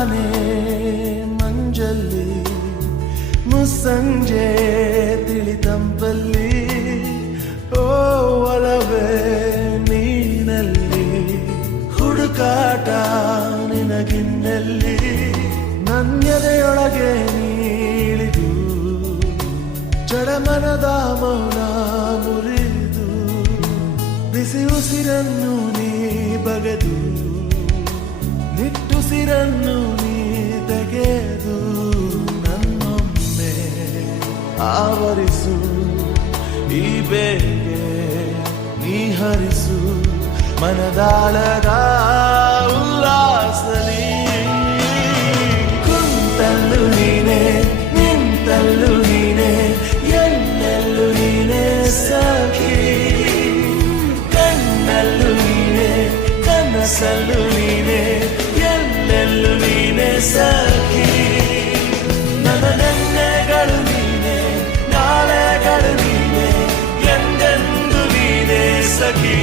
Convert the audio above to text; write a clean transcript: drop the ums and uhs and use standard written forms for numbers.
ತಾನೇ ಮಂಜಲ್ಲಿ ಮುಸ್ಸಂಜೆ ತಿಳಿತಂಪಲ್ಲಿ ಓ ಒಲವೇ ನೀನಲ್ಲಿ ಹುಡುಕಾಟ ನಿನಗಿನ್ನಲ್ಲಿ ನನ್ಯದೆಯೊಳಗೆ ನೀಳಿದು ಜಡಮನದ ಮೌನ ಮುರಿದು ಬಿಸಿ ಉಸಿರನ್ನು ನೀ ಬಗೆದು ನಿಟ್ಟುಸಿರನ್ನು ನೀ ತೆಗೆದು ನನ್ನೊಮ್ಮೆ ಆವರಿಸು ಈ ಬೇಗೆ ನೀ ಹರಿಸು ಮನದಾಳದ ಉಲ್ಲಾಸಲಿ ಕುಂತಲ್ಲು ನೀನೆ ನಿಂತಲ್ಲು ನೀನೆ ಎಲ್ಲೆಲ್ಲೂ ನೀನೆ ಸಖಿ ಕಣ್ಣಲ್ಲೂ ನೀನೆ ಕನಸಲ್ಲೂ ನೀನೆ ಎಲ್ಲೆಲ್ಲೂ ನೀನೆ ಸಖಿ ನನ್ನ ನೆನ್ನೆಗಳು ನೀನೆ ನಾಳೆಗಳು ನೀನೆ ಎಂದೆಂದು ನೀನೆ ಸಖಿ